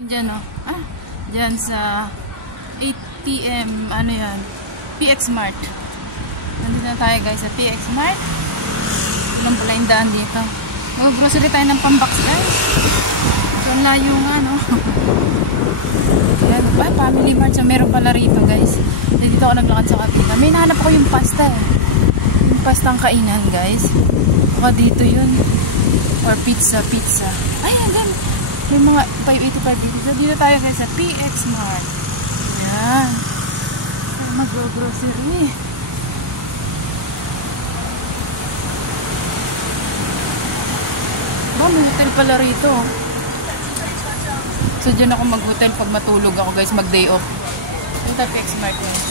Diyan oh. Diyan sa 8 PM, ano yan? PX Mart. Nandito na tayo guys sa PX Mart. Walang pala yung daan dito. Mag-grocery tayo ng pambox guys. So, layo nga no. Ayan, Family Mart. So, meron pala rito guys. Dito ako naglakad sa kabila. May nahanap ako yung pasta eh. Yung pastang kainan guys. Baka dito yun. Or pizza. Ay, hanggang. May mga 585 dito. So, dito tayo guys sa PX Mart. Ayan. Mag-grocery. May hotel pala rito. So, dyan ako mag-hotel pag matulog ako guys, mag-day off. Ito PX Mart yun.